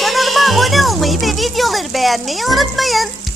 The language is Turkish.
Kanalıma abone olmayı ve videoları beğenmeyi unutmayın.